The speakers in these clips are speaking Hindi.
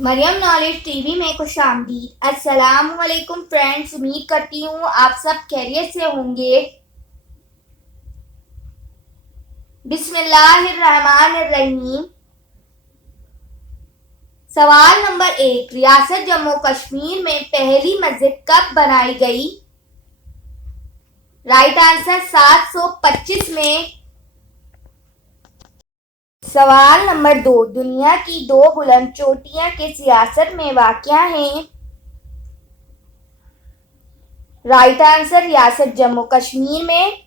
मरियम नॉलेज टीवी में खुशामदीद। अस्सलामुअलैकुम फ्रेंड्स, उम्मीद करती हूँ आप सब खैरियत से होंगे। बिस्मिल्लाहिर्रहमानिर्रहीम। सवाल नंबर 1, रियासत जम्मू कश्मीर में पहली मस्जिद कब बनाई गई? राइट आंसर 725 में। सवाल नंबर 2, दुनिया की दो बुलंद चोटियां किस रियासत में वाक़या हैं? राइट आंसर रियासत जम्मू कश्मीर में।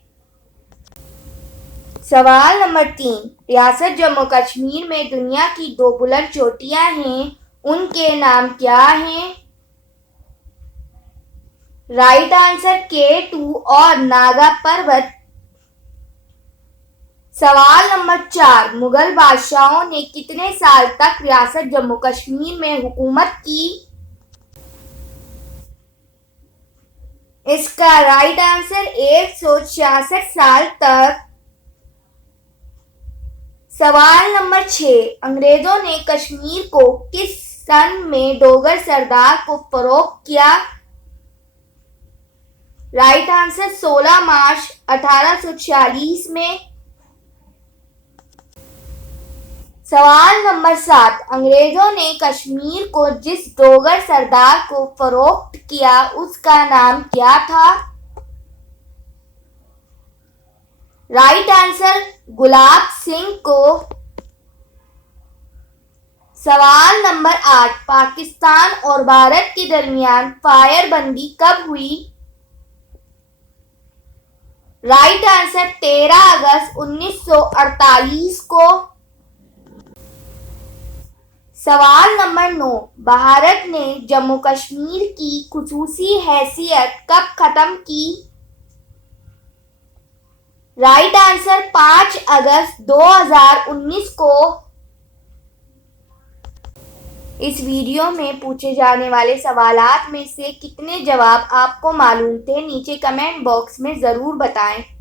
सवाल नंबर 3, रियासत जम्मू कश्मीर में दुनिया की दो बुलंद चोटियां हैं, उनके नाम क्या हैं? राइट आंसर K2 और नागा पर्वत। सवाल नंबर 4, मुगल बादशाहों ने कितने साल तक रियासत जम्मू कश्मीर में हुकूमत की? इसका राइट आंसर 166 साल तक। सवाल नंबर 6, अंग्रेजों ने कश्मीर को किस सन में डोगर सरदार को फरोख्त किया? राइट आंसर 16 मार्च 1846 में। सवाल नंबर 7, अंग्रेजों ने कश्मीर को जिस डोगर सरदार को फरोख्त किया उसका नाम क्या था? राइट आंसर गुलाब सिंह को। सवाल नंबर 8, पाकिस्तान और भारत के दरमियान फायरबंदी कब हुई? राइट आंसर 13 अगस्त 1948 को। सवाल नंबर 9, भारत ने जम्मू कश्मीर की खुसूसी हैसियत कब खत्म की? राइट आंसर 5 अगस्त 2019 को। इस वीडियो में पूछे जाने वाले सवालात में से कितने जवाब आपको मालूम थे? नीचे कमेंट बॉक्स में ज़रूर बताएं।